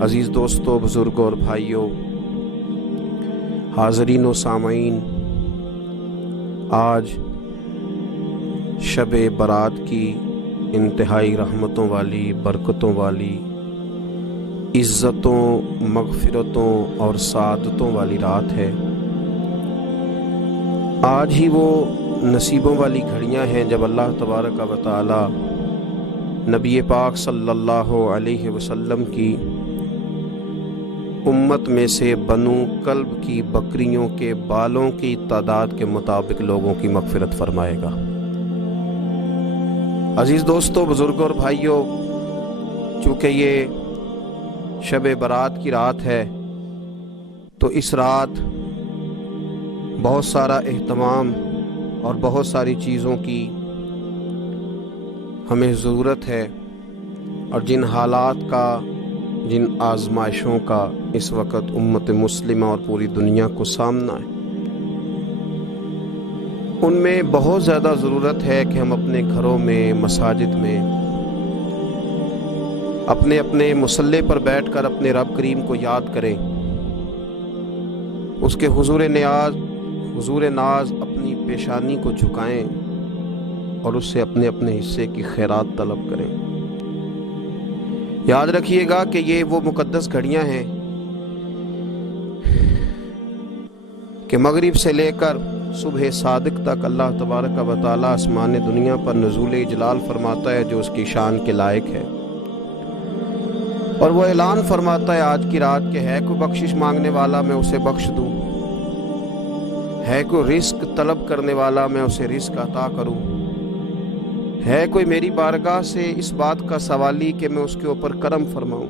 عزیز دوستو، بزرگوں اور بھائیوں، حاضرین و سامعین، آج شب برات کی انتہائی رحمتوں والی، برکتوں والی، عزتوں، مغفرتوں اور سعادتوں والی رات ہے۔ آج ہی وہ نصیبوں والی گھڑیاں ہیں جب اللہ تبارک و تعالی نبی پاک صلی اللہ علیہ وسلم کی امت میں سے بنو کلب کی بکریوں کے بالوں کی تعداد کے مطابق لوگوں کی مغفرت فرمائے گا۔ عزیز دوستو، بزرگوں اور بھائیوں، چونکہ یہ شب برات کی رات ہے تو اس رات بہت سارا اہتمام اور بہت ساری چیزوں کی ہمیں ضرورت ہے، اور جن حالات کا، جن آزمائشوں کا اس وقت امت مسلمہ اور پوری دنیا کو سامنا ہے، ان میں بہت زیادہ ضرورت ہے کہ ہم اپنے گھروں میں، مساجد میں، اپنے اپنے مصلی پر بیٹھ کر اپنے رب کریم کو یاد کریں، اس کے حضور ناز اپنی پیشانی کو جھکائیں اور اس سے اپنے اپنے حصے کی خیرات طلب کریں۔ یاد رکھیے گا کہ یہ وہ مقدس گھڑیاں ہیں کہ مغرب سے لے کر صبح صادق تک اللہ تبارک و تعالی آسمان دنیا پر نزول اجلال فرماتا ہے جو اس کی شان کے لائق ہے، اور وہ اعلان فرماتا ہے آج کی رات کہ ہے کوئی بخشش مانگنے والا میں اسے بخش دوں، ہے کوئی رزق طلب کرنے والا میں اسے رزق عطا کروں، ہے کوئی میری بارگاہ سے اس بات کا سوالی کہ میں اس کے اوپر کرم فرماؤں۔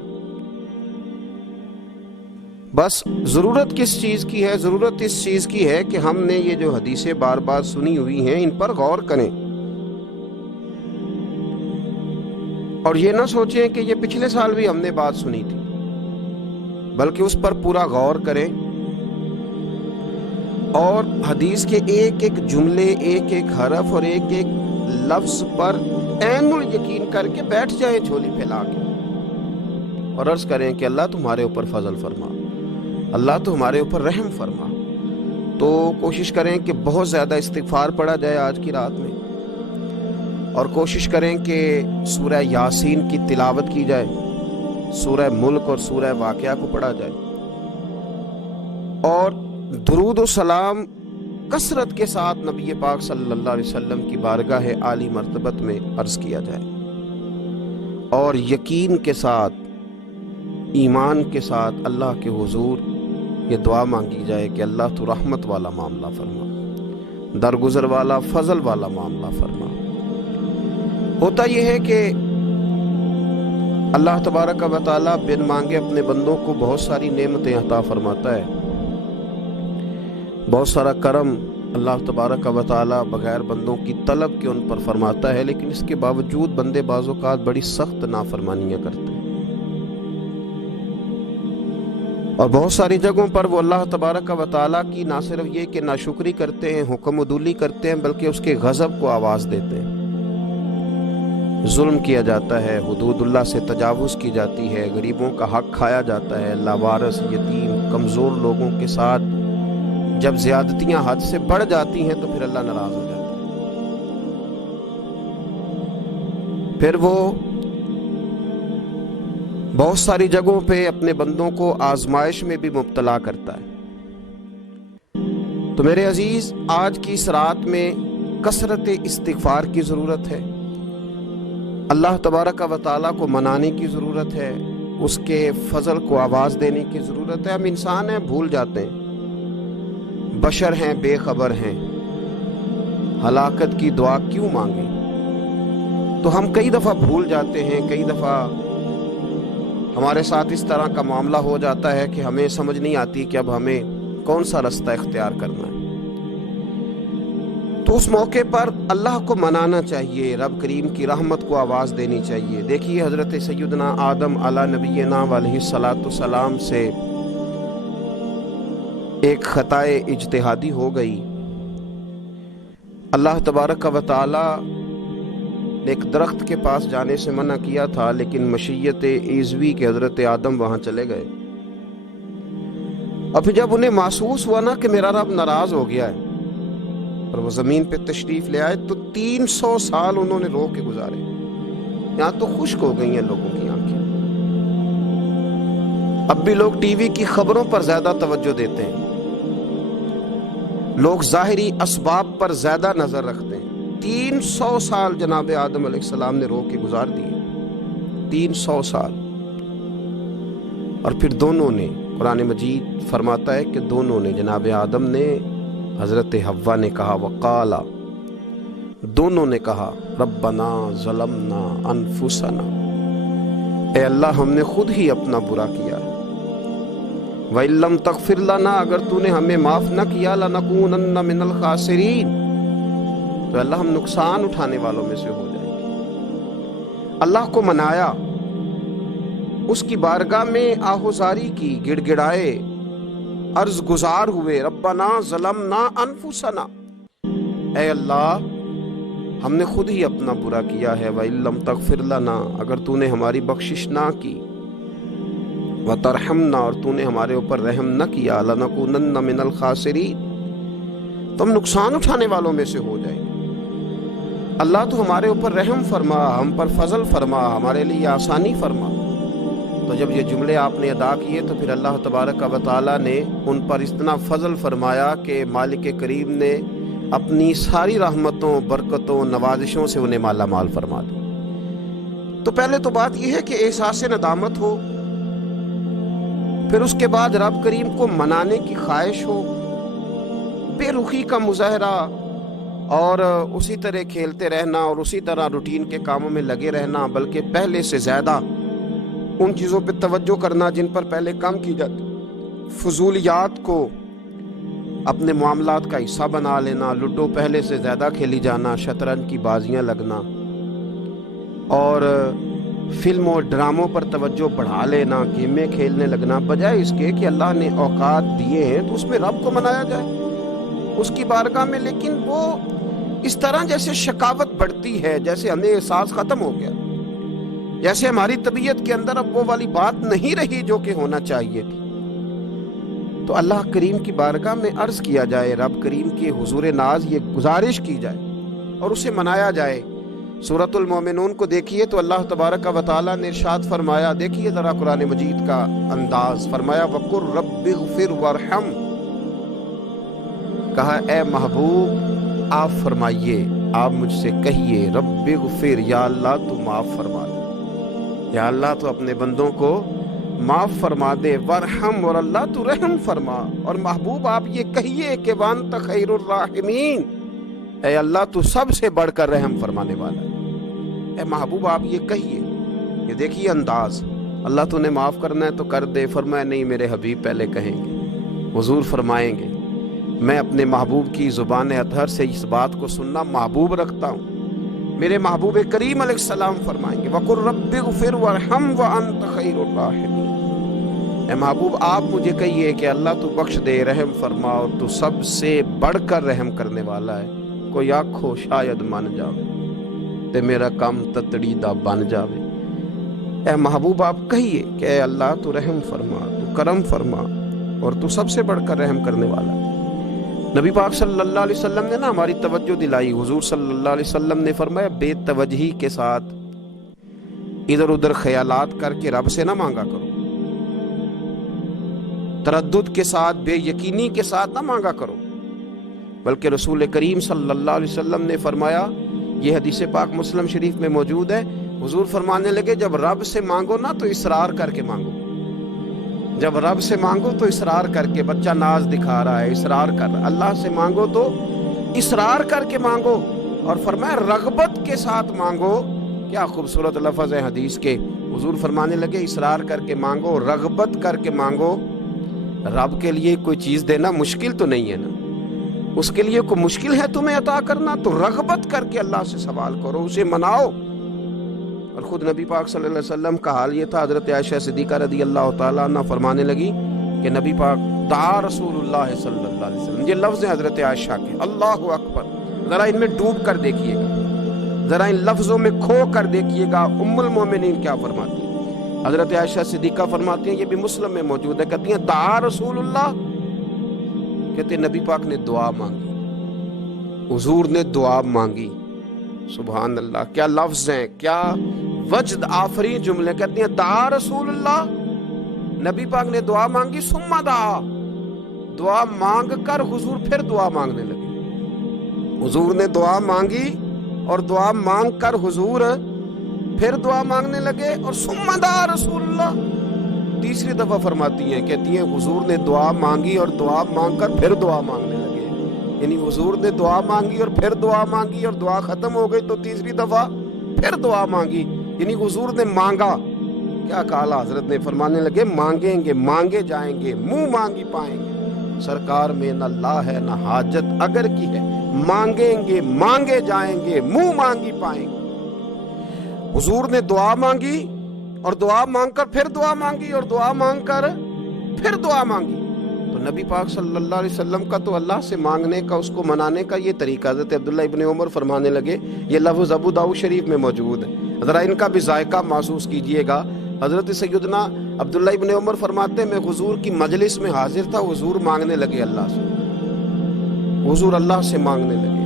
بس ضرورت کس چیز کی ہے؟ ضرورت اس چیز کی ہے کہ ہم نے یہ جو حدیثیں بار بار سنی ہوئی ہیں ان پر غور کریں، اور یہ نہ سوچیں کہ یہ پچھلے سال بھی ہم نے بات سنی تھی، بلکہ اس پر پورا غور کریں اور حدیث کے ایک ایک جملے، ایک ایک حرف اور ایک ایک لفظ پر عین یقین کر کے بیٹھ جائیں جھولی پھیلا کے، اور عرض کریں کہ اللہ تمہارے اوپر فضل فرما، اللہ تمہارے اوپر رحم فرما۔ تو کوشش کریں کہ بہت زیادہ استغفار پڑھا جائے آج کی رات میں، اور کوشش کریں کہ سورہ یاسین کی تلاوت کی جائے، سورہ ملک اور سورہ واقعہ کو پڑھا جائے، اور درود و سلام کثرت کے ساتھ نبی پاک صلی اللہ علیہ وسلم کی بارگاہ عالی مرتبت میں عرض کیا جائے، اور یقین کے ساتھ، ایمان کے ساتھ اللہ کے حضور یہ دعا مانگی جائے کہ اللہ تو رحمت والا معاملہ فرما، درگزر والا، فضل والا معاملہ فرما۔ ہوتا یہ ہے کہ اللہ تبارک و تعالی بن مانگے اپنے بندوں کو بہت ساری نعمتیں عطا فرماتا ہے، بہت سارا کرم اللہ تبارک و تعالی بغیر بندوں کی طلب کے ان پر فرماتا ہے، لیکن اس کے باوجود بندے بعض اوقات بڑی سخت نافرمانیاں کرتے ہیں، اور بہت ساری جگہوں پر وہ اللہ تبارک و تعالی کی نہ صرف یہ کہ ناشکری کرتے ہیں، حکم عدولی کرتے ہیں، بلکہ اس کے غضب کو آواز دیتے ہیں۔ ظلم کیا جاتا ہے، حدود اللہ سے تجاوز کی جاتی ہے، غریبوں کا حق کھایا جاتا ہے، لاوارث، یتیم، کمزور لوگوں کے ساتھ جب زیادتیاں حد سے بڑھ جاتی ہیں تو پھر اللہ ناراض ہو جاتا ہے، پھر وہ بہت ساری جگہوں پہ اپنے بندوں کو آزمائش میں بھی مبتلا کرتا ہے۔ تو میرے عزیز، آج کی اس رات میں کثرت استغفار کی ضرورت ہے، اللہ تبارک و تعالیٰ کو منانے کی ضرورت ہے، اس کے فضل کو آواز دینے کی ضرورت ہے۔ ہم انسان ہیں، بھول جاتے ہیں، بشر ہیں، بے خبر ہیں، ہلاکت کی دعا کیوں مانگیں؟ تو ہم کئی دفعہ بھول جاتے ہیں، کئی دفعہ ہمارے ساتھ اس طرح کا معاملہ ہو جاتا ہے کہ ہمیں سمجھ نہیں آتی کہ اب ہمیں کون سا رستہ اختیار کرنا ہے۔ تو اس موقع پر اللہ کو منانا چاہیے، رب کریم کی رحمت کو آواز دینی چاہیے۔ دیکھیے حضرت سیدنا آدم علیہ نبینا علیہ الصلاۃ والسلام سے ایک خطائے اجتہادی ہو گئی اللہ تبارک و تعالی نے ایک درخت کے پاس جانے سے منع کیا تھا، لیکن مشیت ایزوی کے حضرت آدم وہاں چلے گئے، اور پھر جب انہیں محسوس ہوا نا کہ میرا رب ناراض ہو گیا ہے اور وہ زمین پہ تشریف لے آئے، تو 300 سال انہوں نے رو کے گزارے۔ یہاں تو خشک ہو گئی ہیں لوگوں کی آنکھیں۔ اب بھی لوگ ٹی وی کی خبروں پر زیادہ توجہ دیتے ہیں، لوگ ظاہری اسباب پر زیادہ نظر رکھتے ہیں۔ 300 سال جناب آدم علیہ السلام نے رو کے گزار دیے، 300 سال۔ اور پھر دونوں نے، قرآن مجید فرماتا ہے کہ دونوں نے، جناب آدم نے، حضرت حوا نے کہا، وقالا، دونوں نے کہا، ربنا ظلمنا انفسنا، اے اللہ ہم نے خود ہی اپنا برا کیا ہے، وَإِن لَّمْ تَغْفِرْ لَنَا، اگر تو نے ہمیں معاف نہ کیا، لَنَكُونَنَّ مِنَ الْخَاسِرِينَ، تو اللہ ہم نقصان اٹھانے والوں میں سے ہو جائیں گے۔ اللہ کو منایا، اس کی بارگاہ میں آہوزاری کی، گڑ گڑائے، عرض گزار ہوئے، ربنا ظلمنا انفسنا، اے اللہ ہم نے خود ہی اپنا برا کیا ہے، وَإِن لَّمْ تَغْفِرْ لَنَا، اگر تو نے ہماری بخشش نہ کی، وَتَرْحَمْنَا، اور تو نے ہمارے اوپر رحم نہ کیا، لَنَكُونَنَّ مِنَ الْخَاسِرِينَ، تو ہم نقصان اٹھانے والوں میں سے ہو جائیں گے۔ اللہ تو ہمارے اوپر رحم فرما، ہم پر فضل فرما، ہمارے لیے آسانی فرما۔ تو جب یہ جملے آپ نے ادا کیے تو پھر اللہ تبارک و تعالیٰ نے ان پر اتنا فضل فرمایا کہ مالک کریم نے اپنی ساری رحمتوں، برکتوں، نوازشوں سے انہیں مالا مال فرما دی۔ تو پہلے تو بات یہ ہے کہ احساس ندامت ہو، پھر اس کے بعد رب کریم کو منانے کی خواہش ہو، بے رخی کا مظاہرہ، اور اسی طرح کھیلتے رہنا اور اسی طرح روٹین کے کاموں میں لگے رہنا، بلکہ پہلے سے زیادہ ان چیزوں پہ توجہ کرنا جن پر پہلے کام کی جاتی، فضولیات کو اپنے معاملات کا حصہ بنا لینا، لوڈو پہلے سے زیادہ کھیلی جانا، شطرنج کی بازیاں لگنا، اور فلم اور ڈراموں پر توجہ بڑھا لینا، گیمیں کھیلنے لگنا، بجائے اس کے کہ اللہ نے اوقات دیے ہیں تو اس میں رب کو منایا جائے اس کی بارگاہ میں۔ لیکن وہ اس طرح جیسے شکاوت بڑھتی ہے، جیسے ہمیں احساس ختم ہو گیا، جیسے ہماری طبیعت کے اندر اب وہ والی بات نہیں رہی جو کہ ہونا چاہیے تھی۔ تو اللہ کریم کی بارگاہ میں عرض کیا جائے، رب کریم کے حضور ناز یہ گزارش کی جائے اور اسے منایا جائے۔ سورۃ المومنون کو دیکھیے تو اللہ تبارک و تعالیٰ نے ارشاد فرمایا، دیکھیے ذرا قرآن مجید کا انداز، فرمایا وَقُلْ رَبِّ اغْفِرْ وَارْحَمْ، کہا اے محبوب آپ فرمائیے، آپ مجھ سے کہیے، رب اغفر، یا اللہ تو معاف فرما دے، یا اللہ تو اپنے بندوں کو معاف فرما دے، وارحم، اور اللہ تو رحم فرما، اور محبوب آپ یہ کہیے کہ وانت خیر الراحمین، اے اللہ تو سب سے بڑھ کر رحم فرمانے والا ہے۔ اے محبوب آپ یہ کہیے، یہ دیکھیے انداز، اللہ تو نے معاف کرنا ہے تو کر دے، فرمایا نہیں میرے حبیب پہلے کہیں گے، حضور فرمائیں گے، میں اپنے محبوب کی زبان اطہر سے اس بات کو سننا محبوب رکھتا ہوں۔ میرے محبوب کریم علیہ السلام فرمائیں گے وَقُلْ رَبِّ اغْفِرْ وَارْحَمْ وَأَنْتَ خَيْرُ الرَّاحِمِينَ، اے محبوب آپ مجھے کہیے کہ اللہ تو بخش دے، رحم فرما، اور تو سب سے بڑھ کر رحم کرنے والا ہے، کوئی آنکھو شاید من جاوے تے میرا کام تتڑیدہ بن جاوے۔ اے محبوب آپ کہیے کہ اے اللہ تو رحم فرما، تو کرم فرما، اور تو سب سے بڑھ کر رحم کرنے والا ہے۔ نبی پاک صلی اللہ علیہ وسلم نے ہماری توجہ دلائی، حضور صلی اللہ علیہ وسلم نے فرمایا بے توجہی کے ساتھ ادھر ادھر خیالات کر کے رب سے نہ مانگا کرو، تردد کے ساتھ، بے یقینی کے ساتھ نہ مانگا کرو، بلکہ رسول کریم صلی اللہ علیہ وسلم نے فرمایا، یہ حدیث پاک مسلم شریف میں موجود ہے، حضور فرمانے لگے جب رب سے مانگو نا تو اصرار کر کے مانگو، جب رب سے مانگو تو اصرار کر کے، بچہ ناز دکھا رہا ہے اصرار کر، اللہ سے مانگو تو اصرار کر کے مانگو، اور فرمایا رغبت کے ساتھ مانگو۔ کیا خوبصورت لفظ ہے حدیث کے، حضور فرمانے لگے اصرار کر کے مانگو، رغبت کر کے مانگو۔ رب کے لیے کوئی چیز دینا مشکل تو نہیں ہے نا، اس کے لیے کوئی مشکل ہے تمہیں عطا کرنا؟ تو رغبت کر کے اللہ سے سوال کرو، اسے مناؤ۔ اور خود نبی پاک صلی اللہ علیہ وسلم کا حال یہ تھا، حضرت عائشہ صدیقہ رضی اللہ تعالیٰ عنہ فرمانے لگی کہ نبی پاک دعا رسول اللہ صلی اللہ علیہ وسلم، یہ لفظ ہیں حضرت عائشہ کے، اللہ اکبر. ذرا ان میں ڈوب کر دیکھیے گا، ذرا ان لفظوں میں کھو کر دیکھیے گا ام المومنین کیا فرماتی ہیں. حضرت عائشہ صدیقہ فرماتی ہیں، یہ بھی مسلم میں موجود ہے، کہتی ہیں دعا رسول اللہ، کہتے ہیں نبی پاک نے دعا مانگی، حضور نے دعا مانگی. سبحان اللہ، کیا لفظ ہیں، کیا وجد آفرین جملے. کہتی ہیں دعا رسول اللہ، نبی پاک نے دعا مانگی، ثم دعا، دعا مانگ کر حضور پھر دعا مانگنے لگے. حضور نے دعا مانگی اور دعا مانگ کر حضور پھر دعا مانگنے لگے. اور ثم دعا رسول اللہ تیسری دفعہ فرماتی ہیں، کہتی ہیں حضور نے دعا مانگی اور دعا مانگ کر پھر دعا مانگنے لگے. یعنی حضور نے دعا مانگی اور پھر دعا مانگی اور دعا ختم ہو گئی تو تیسری دفعہ پھر دعا مانگی. یعنی حضور نے مانگا. کیا کہا حضرت نے، فرمانے لگے مانگیں گے مانگے جائیں گے، منہ مانگی پائیں گے. سرکار میں نہ لا ہے نہ حاجت اگر کی ہے، مانگیں گے مانگے جائیں گے، منہ مانگی پائیں گے. حضور نے دعا مانگی اور دعا مانگ کر پھر دعا مانگی اور دعا مانگ کر پھر دعا مانگی. تو نبی پاک صلی اللہ علیہ وسلم کا تو اللہ سے مانگنے کا، اس کو منانے کا یہ طریقہ. حضرت عبداللہ ابن عمر فرمانے لگے، یہ لفظ ابو داؤد شریف میں موجود ہے، ذرا ان کا بھی ذائقہ محسوس کیجئے گا. حضرت سیدنا عبداللہ ابن عمر فرماتے ہیں میں حضور کی مجلس میں حاضر تھا، حضور مانگنے لگے اللہ سے، حضور اللہ سے مانگنے لگے.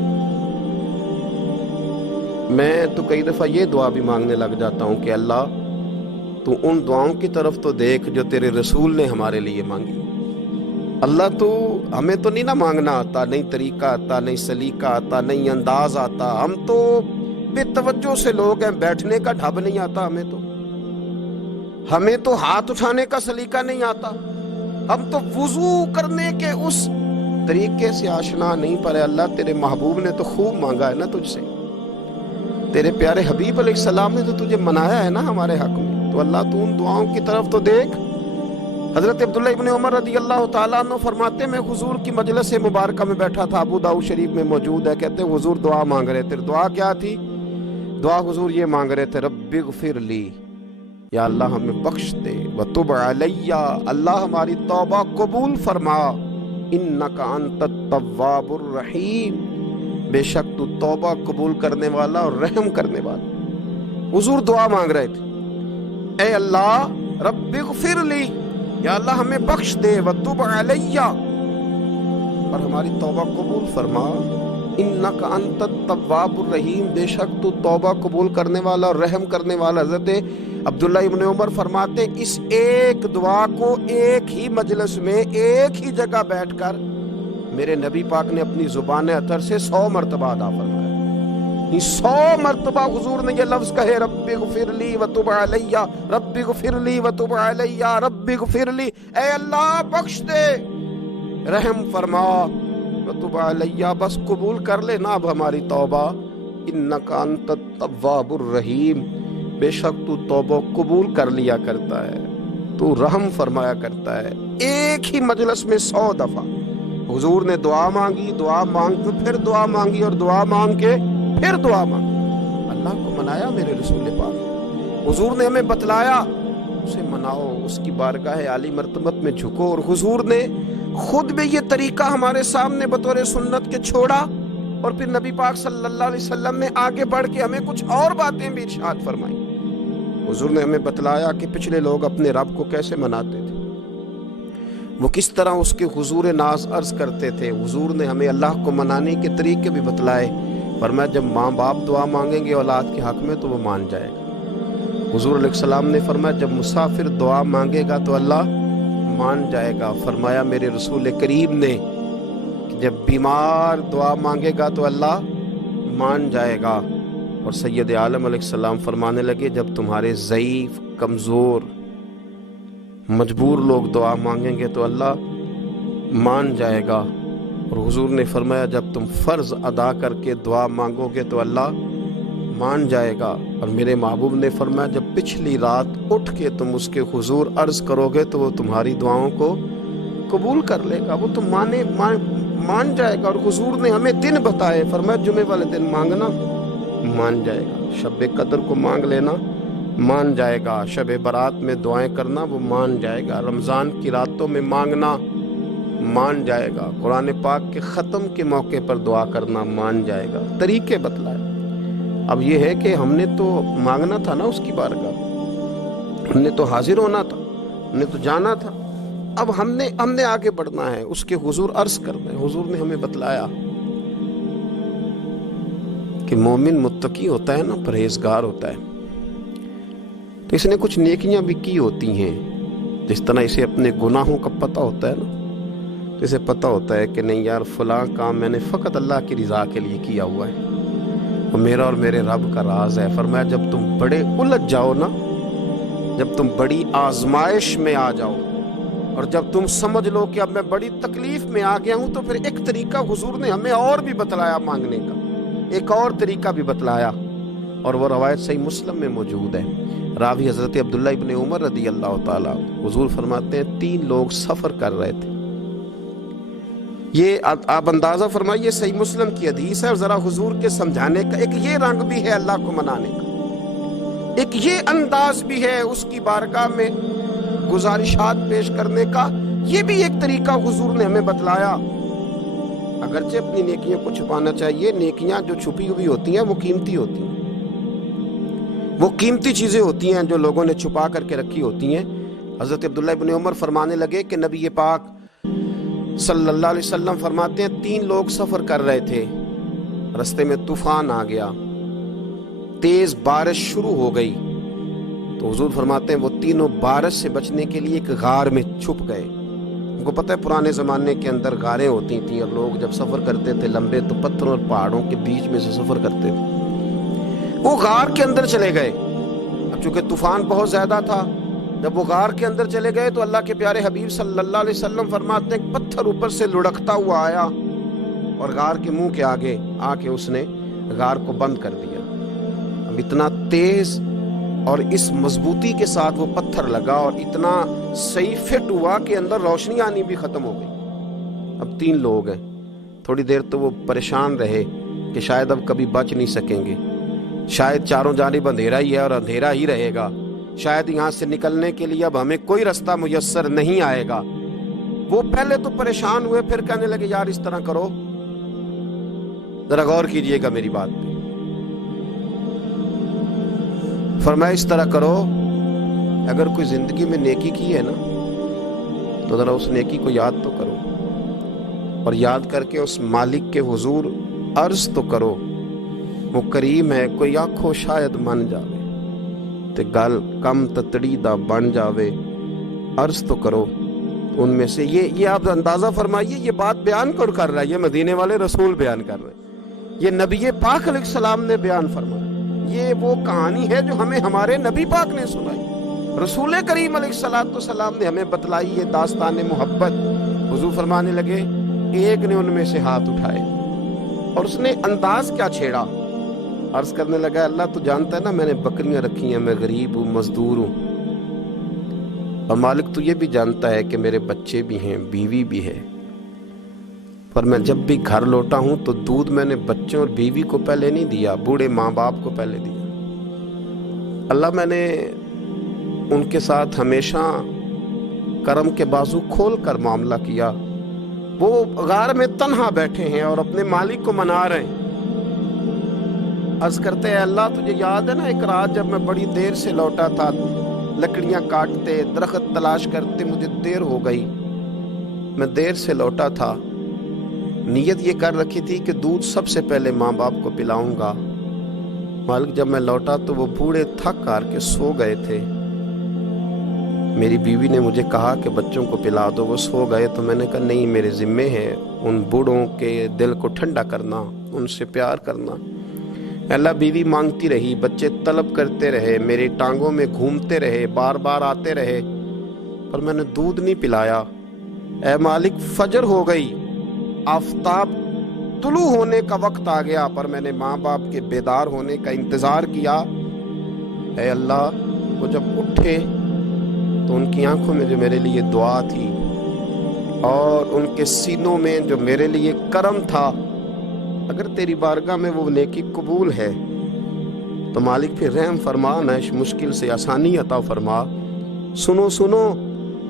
میں تو کئی دفعہ یہ دعا بھی مانگنے لگ جاتا ہوں کہ اللہ تو ان دعاؤں کی طرف تو دیکھ جو تیرے رسول نے ہمارے لیے مانگی. اللہ تو ہمیں تو نہیں نہ مانگنا آتا، نہیں طریقہ آتا، نہیں سلیقہ آتا، نہیں انداز آتا. ہم تو بے توجہ سے لوگ ہیں، بیٹھنے کا ڈھب نہیں آتا ہمیں تو ہاتھ اٹھانے کا سلیقہ نہیں آتا، ہم تو وضو کرنے کے اس طریقے سے آشنا نہیں. پر اللہ تیرے محبوب نے تو خوب مانگا ہے نا تجھ سے، تیرے پیارے حبیب علیہ السلام نے تو تجھے منایا ہے نا ہمارے حق میں. تو اللہ تو ان دعاؤں کی طرف تو دیکھ. حضرت عبداللہ ابن عمر رضی اللہ تعالیٰ عنہ فرماتے میں حضور کی مجلس مبارکہ میں بیٹھا تھا، ابو داؤد شریف میں موجود ہے. کہتے ہیں حضور دعا مانگ رہے تھے. دعا کیا تھی؟ دعا حضور یہ مانگ رہے تھے، رب اغفر لی، یا اللہ ہمیں بخش دے، وتب علی، اللہ ہماری توبہ قبول فرما، انک انت التواب الرحیم، بے شک تو توبہ قبول کرنے والا اور رحم کرنے والا. حضور دعا مانگ رہے تھے، اے اللہ رب اغفر لی، یا اللہ ہمیں بخش دے، وتب علی، اور ہماری توبہ قبول فرما، انک انت التواب الرحیم، بے شک تو توبہ قبول کرنے والا اور رحم کرنے والا. حضرت عبداللہ ابن عمر فرماتے اس ایک دعا کو ایک ہی مجلس میں ایک ہی جگہ بیٹھ کر میرے نبی پاک نے اپنی زبان اطہر سے 100 مرتبہ ادا فرمایا. 100 مرتبہ حضور نے یہ لفظ کہے، رب اغفر لی وتب علی، رب اغفر لی وتب علی، رب اغفر لی، اے اللہ بخش دے، رحم فرما، وتب علی، بس قبول کر لے نا اب ہماری توبہ، انک انت التواب الرحیم، بے شک تو توبہ قبول کر لیا کرتا ہے، تو رحم فرمایا کرتا ہے. ایک ہی مجلس میں 100 دفعہ حضور نے دعا مانگی، دعا مانگ کے پھر دعا مانگی اور دعا مانگ کے پھر دعا مانگی. اللہ کو منایا میرے رسول پاک، حضور نے ہمیں بتلایا اسے مناؤ، اس کی بارگاہ عالی مرتبت میں جھکو. اور حضور نے خود بھی یہ طریقہ ہمارے سامنے بطور سنت کے چھوڑا، اور پھر نبی پاک صلی اللہ علیہ وسلم نے آگے بڑھ کے ہمیں کچھ اور باتیں بھی ارشاد فرمائیں. حضور نے ہمیں بتلایا کہ پچھلے لوگ اپنے رب کو کیسے مناتے تھے، وہ کس طرح اس کے حضور ناز عرض کرتے تھے. حضور نے ہمیں اللہ کو منانے کے طریقے بھی بتلائے. فرمایا جب ماں باپ دعا مانگیں گے اولاد کے حق میں تو وہ مان جائے گا. حضور علیہ السلام نے فرمایا جب مسافر دعا مانگے گا تو اللہ مان جائے گا. فرمایا میرے رسول کریم نے کہ جب بیمار دعا مانگے گا تو اللہ مان جائے گا. اور سید عالم علیہ السلام فرمانے لگے جب تمہارے ضعیف، کمزور، مجبور لوگ دعا مانگیں گے تو اللہ مان جائے گا. اور حضور نے فرمایا جب تم فرض ادا کر کے دعا مانگو گے تو اللہ مان جائے گا. اور میرے محبوب نے فرمایا جب پچھلی رات اٹھ کے تم اس کے حضور عرض کرو گے تو وہ تمہاری دعاؤں کو قبول کر لے گا، وہ تم مان جائے گا. اور حضور نے ہمیں دن بتائے، فرمایا جمعے والے دن مانگنا مان جائے گا، شب قدر کو مانگ لینا مان جائے گا، شب برات میں دعائیں کرنا وہ مان جائے گا، رمضان کی راتوں میں مانگنا مان جائے گا، قرآن پاک کے ختم کے موقع پر دعا کرنا مان جائے گا، طریقے بتلائے۔ اب یہ ہے کہ ہم نے تو مانگنا تھا نا اس کی بارگاہ، ہم نے تو حاضر ہونا تھا، ہم نے تو جانا تھا، اب ہم نے آگے بڑھنا ہے، اس کے حضور عرض کرنا ہے۔ حضور نے ہمیں بتلایا کہ مومن متقی ہوتا ہے نا، پرہیزگار ہوتا ہے، تو اس نے کچھ نیکیاں بھی کی ہوتی ہیں، جس طرح اسے اپنے گناہوں کا پتہ ہوتا ہے نا، تو اسے پتہ ہوتا ہے کہ نہیں یار فلاں کام میں نے فقط اللہ کی رضا کے لیے کیا ہوا ہے، وہ میرا اور میرے رب کا راز ہے۔ فرمایا جب تم بڑے الجھ جاؤ نا، جب تم بڑی آزمائش میں آ جاؤ، اور جب تم سمجھ لو کہ اب میں بڑی تکلیف میں آ گیا ہوں، تو پھر ایک طریقہ حضور نے ہمیں اور بھی بتلایا مانگنے کا، ایک اور طریقہ بھی بتلایا، اور وہ روایت صحیح مسلم میں موجود ہے۔ راوی حضرت عبداللہ ابن عمر رضی اللہ تعالیٰ، حضور فرماتے ہیں 3 لوگ سفر کر رہے تھے۔ یہ آپ اندازہ فرمائیے، صحیح مسلم کی حدیث ہے، اور ذرا حضور کے سمجھانے کا ایک یہ رنگ بھی ہے اللہ کو منانے کا، ایک یہ انداز بھی ہے اس کی بارگاہ میں گزارشات پیش کرنے کا، یہ بھی ایک طریقہ حضور نے ہمیں بتلایا۔ اگرچہ اپنی نیکیوں کو چھپانا چاہیے، نیکیاں جو چھپی ہوئی ہوتی ہیں وہ قیمتی ہوتی ہیں، وہ قیمتی چیزیں ہوتی ہیں جو لوگوں نے چھپا کر کے رکھی ہوتی ہیں۔ حضرت عبداللہ ابن عمر فرمانے لگے کہ نبی پاک صلی اللہ علیہ وسلم فرماتے ہیں 3 لوگ سفر کر رہے تھے، رستے میں طوفان آ گیا، تیز بارش شروع ہو گئی، تو حضور فرماتے ہیں وہ تینوں بارش سے بچنے کے لیے ایک غار میں چھپ گئے۔ ان کو پتہ ہے پرانے زمانے کے اندر غاریں ہوتی تھیں، اور لوگ جب سفر کرتے تھے لمبے تو پتھروں اور پہاڑوں کے بیچ میں سے سفر کرتے تھے۔ وہ غار کے اندر چلے گئے، اب چونکہ طوفان بہت زیادہ تھا، جب وہ غار کے اندر چلے گئے تو اللہ کے پیارے حبیب صلی اللہ علیہ وسلم فرماتے ہیں پتھر اوپر سے لڑکتا ہوا آیا اور غار کے منہ کے آگے آ کے اس نے غار کو بند کر دیا۔ اب اتنا تیز اور اس مضبوطی کے ساتھ وہ پتھر لگا اور اتنا صحیح فٹ ہوا کہ اندر روشنی آنی بھی ختم ہو گئی۔ اب 3 لوگ ہیں، تھوڑی دیر تو وہ پریشان رہے کہ شاید اب کبھی بچ نہیں سکیں گے، شاید چاروں جانب اندھیرا ہی ہے اور اندھیرا ہی رہے گا، شاید یہاں سے نکلنے کے لیے اب ہمیں کوئی رستہ میسر نہیں آئے گا۔ وہ پہلے تو پریشان ہوئے، پھر کہنے لگے یار اس طرح کرو، ذرا غور کیجئے گا میری بات پہ۔ فرمایا اس طرح کرو، اگر کوئی زندگی میں نیکی کی ہے نا تو ذرا اس نیکی کو یاد تو کرو، اور یاد کر کے اس مالک کے حضور عرض تو کرو، وہ کریم ہے، کوئی آنکھو شاید من جاوے تے گل کم تتڑی دا بن جاوے، عرض تو کرو۔ ان میں سے یہ آپ اندازہ فرمائیے، یہ بات بیان کر رہا ہے، یہ مدینے والے رسول بیان کر رہے ہیں، یہ نبی پاک علیہ السلام نے بیان فرمایا، یہ وہ کہانی ہے جو ہمیں ہمارے نبی پاک نے سنائی، رسول کریم علیہ السلام نے ہمیں بتلائی، یہ داستان محبت۔ حضور فرمانے لگے ایک نے ان میں سے ہاتھ اٹھائے اور اس نے انداز کیا چھیڑا، عرض کرنے لگا اللہ تو جانتا ہے نا میں نے بکریاں رکھی ہیں، میں غریب ہوں، مزدور ہوں، اور مالک تو یہ بھی جانتا ہے کہ میرے بچے بھی ہیں، بیوی بھی ہے، پر میں جب بھی گھر لوٹا ہوں تو دودھ میں نے بچوں اور بیوی کو پہلے نہیں دیا، بوڑھے ماں باپ کو پہلے دیا۔ اللہ میں نے ان کے ساتھ ہمیشہ کرم کے بازو کھول کر معاملہ کیا، وہ غار میں تنہا بیٹھے ہیں اور اپنے مالک کو منا رہے ہیں۔ عرض کرتے ہیں اللہ تجھے یاد ہے نا ایک رات جب میں بڑی دیر سے لوٹا تھا، لکڑیاں کاٹتے درخت تلاش کرتے مجھے دیر ہو گئی، میں دیر سے لوٹا تھا، نیت یہ کر رکھی تھی کہ دودھ سب سے پہلے ماں باپ کو پلاؤں گا، مالک جب میں لوٹا تو وہ بوڑھے تھک ہار کے سو گئے تھے، میری بیوی نے مجھے کہا کہ بچوں کو پلا دو، وہ سو گئے، تو میں نے کہا نہیں میرے ذمے ہے ان بوڑھوں کے دل کو ٹھنڈا کرنا، ان سے پیار کرنا۔ اللہ بیوی مانگتی رہی، بچے طلب کرتے رہے، میری ٹانگوں میں گھومتے رہے، بار بار آتے رہے، پر میں نے دودھ نہیں پلایا۔ اے مالک فجر ہو گئی، آفتاب طلوع ہونے کا وقت آ گیا، پر میں نے ماں باپ کے بیدار ہونے کا انتظار کیا۔ اے اللہ وہ جب اٹھے تو ان کی آنکھوں میں جو میرے لیے دعا تھی اور ان کے سینوں میں جو میرے لیے کرم تھا، اگر تیری بارگاہ میں وہ نیکی قبول ہے تو مالک پھر رحم فرما، نہ اس مشکل سے آسانی عطا فرما۔ سنو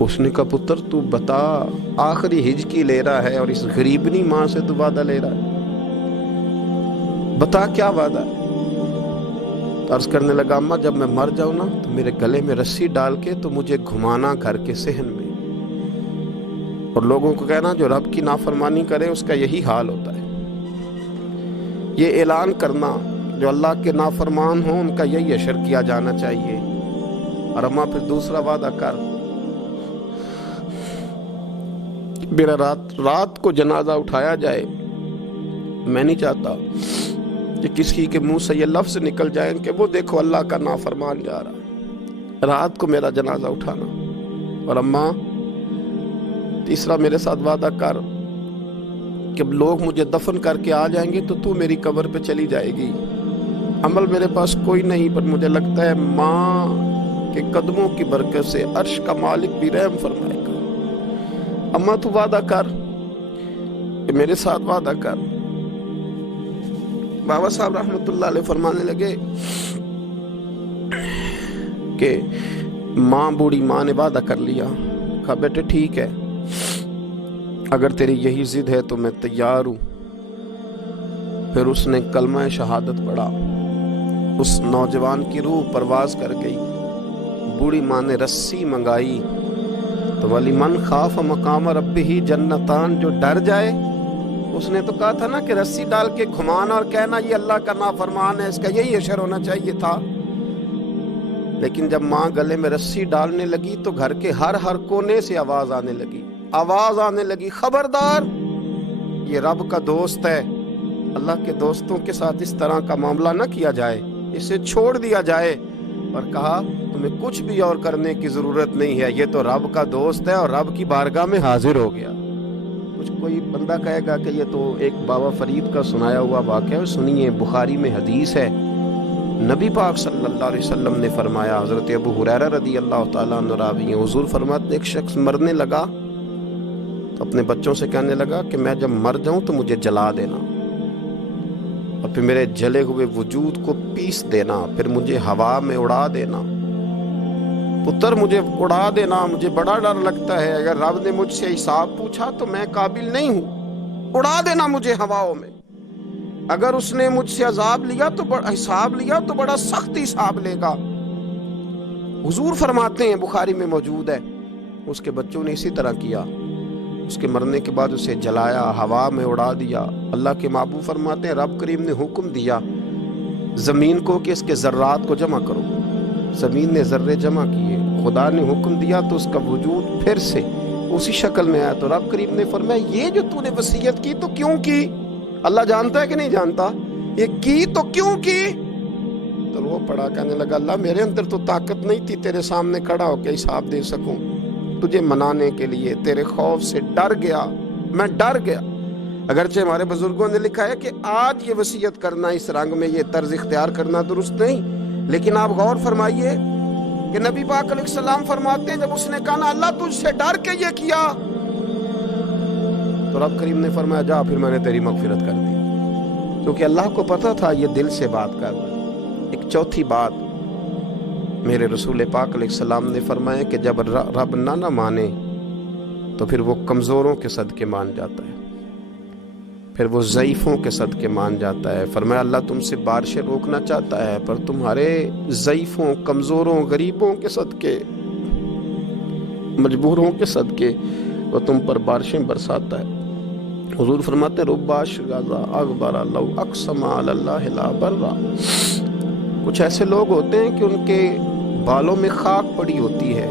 اس نے کہا پتر تو بتا، آخری ہج کی لے رہا ہے اور اس غریبنی ماں سے تو وعدہ لے رہا ہے، بتا کیا وعدہ ہے؟ تو عرض کرنے لگا اماں جب میں مر جاؤں نا تو میرے گلے میں رسی ڈال کے تو مجھے گھمانا گھر کے صحن میں، اور لوگوں کو کہنا جو رب کی نافرمانی کرے اس کا یہی حال ہوتا ہے۔ یہ اعلان کرنا جو اللہ کے نافرمان ہوں ان کا یہی اشر کیا جانا چاہیے۔ اور اماں پھر دوسرا وعدہ کر، میرا رات کو جنازہ اٹھایا جائے، میں نہیں چاہتا کہ کسی کے منہ سے یہ لفظ نکل جائیں کہ وہ دیکھو اللہ کا نافرمان جا رہا ہے، رات کو میرا جنازہ اٹھانا۔ اور اماں تیسرا میرے ساتھ وعدہ کر کہ لوگ مجھے دفن کر کے آ جائیں گے تو میری قبر پہ چلی جائے گی، عمل میرے پاس کوئی نہیں، پر مجھے لگتا ہے ماں کے قدموں کی برکت سے عرش کا مالک بھی رحم فرمائے گا۔ اماں تو وعدہ کر کہ میرے ساتھ وعدہ کر۔ بابا صاحب رحمت اللہ علیہ فرمانے لگے کہ بوڑھی ماں نے وعدہ کر لیا، کہا بیٹے ٹھیک ہے، اگر تیری یہی ضد ہے تو میں تیار ہوں۔ پھر اس نے کلمہ شہادت پڑھا، اس نوجوان کی روح پرواز کر گئی، بوڑھی ماں نے رسی منگائی تو وَلِمَنْ خَافَ مَقَامَ رَبِّهِ جنتان، جو ڈر جائے، اس نے تو کہا تھا نا کہ رسی ڈال کے گھمانا اور کہنا یہ اللہ کا نافرمان ہے، اس کا یہی اشر ہونا چاہیے تھا۔ لیکن جب ماں گلے میں رسی ڈالنے لگی تو گھر کے ہر کونے سے آواز آنے لگی، خبردار یہ رب کا دوست ہے، اللہ کے دوستوں کے ساتھ اس طرح کا معاملہ نہ کیا جائے، اسے چھوڑ دیا جائے۔ اور کہا تمہیں کچھ بھی اور کرنے کی ضرورت نہیں ہے، یہ تو رب کا دوست ہے اور رب کی بارگاہ میں حاضر ہو گیا۔ کچھ کوئی بندہ کہے گا کہ یہ تو ایک بابا فرید کا سنایا ہوا واقعہ ہے، سنیے، بخاری میں حدیث ہے، نبی پاک صلی اللہ علیہ وسلم نے فرمایا، حضرت ابو ہریرہ رضی اللہ تعالیٰ عنہ راوی ہیں، حضور فرماتے ایک شخص مرنے لگا تو اپنے بچوں سے کہنے لگا کہ میں جب مر جاؤں تو مجھے جلا دینا، اور پھر میرے جلے ہوئے وجود کو پیس دینا، پھر مجھے ہوا میں اڑا دینا۔ پتر مجھے اڑا دینا، مجھے بڑا ڈر لگتا ہے، اگر رب نے مجھ سے حساب پوچھا تو میں قابل نہیں ہوں، اڑا دینا مجھے ہواؤں میں۔ اگر اس نے مجھ سے عذاب لیا تو حساب لیا تو بڑا سخت حساب لے گا۔ حضور فرماتے ہیں، بخاری میں موجود ہے، اس کے بچوں نے اسی طرح کیا، اس کے مرنے کے بعد اسے جلایا، ہوا میں اڑا دیا۔ اللہ کے محبوب فرماتے ہیں رب کریم نے حکم دیا زمین کو کہ اس کے ذرات کو جمع کرو، زمین نے ذرے جمع کیے، خدا نے حکم دیا تو اس کا وجود پھر سے اسی شکل میں آیا۔ تو رب کریم نے فرمایا یہ جو تو نے وصیت کی تو کیوں کی؟ اللہ جانتا ہے کہ نہیں جانتا؟ یہ کی تو کیوں کی؟ تو وہ پڑا، کہنے لگا اللہ میرے اندر تو طاقت نہیں تھی تیرے سامنے کھڑا ہو کے حساب دے سکوں، تجھے منانے کے لیے تیرے خوف سے ڈر گیا، میں ڈر گیا۔ اگرچہ ہمارے بزرگوں نے لکھا ہے کہ آج یہ وصیت کرنا، اس رنگ میں یہ طرز اختیار کرنا درست نہیں، لیکن آپ غور فرمائیے کہ نبی پاک علیہ السلام فرماتے ہیں جب اس نے کہا نا اللہ تجھ سے ڈر کے یہ کیا، تو رب کریم نے فرمایا جا پھر میں نے تیری مغفرت کر دی، کیونکہ اللہ کو پتا تھا یہ دل سے بات کر رہا ہے۔ ایک چوتھی بات میرے رسول پاک علیہ السلام نے فرمایا کہ جب رب نہ مانے تو پھر وہ کمزوروں کے صدقے مان جاتا ہے، پھر وہ ضعیفوں کے صدقے مان جاتا ہے۔ فرمایا اللہ تم سے بارشیں روکنا چاہتا ہے پر تمہارے ضعیفوں، کمزوروں، غریبوں کے صدقے، مجبوروں کے صدقے وہ تم پر بارشیں برساتا ہے۔ حضور فرماتے ہیں رب اشغاذا اغبر لو اقسم علی اللہ لا برا، کچھ ایسے لوگ ہوتے ہیں کہ ان کے بالوں میں خاک پڑی ہوتی ہے،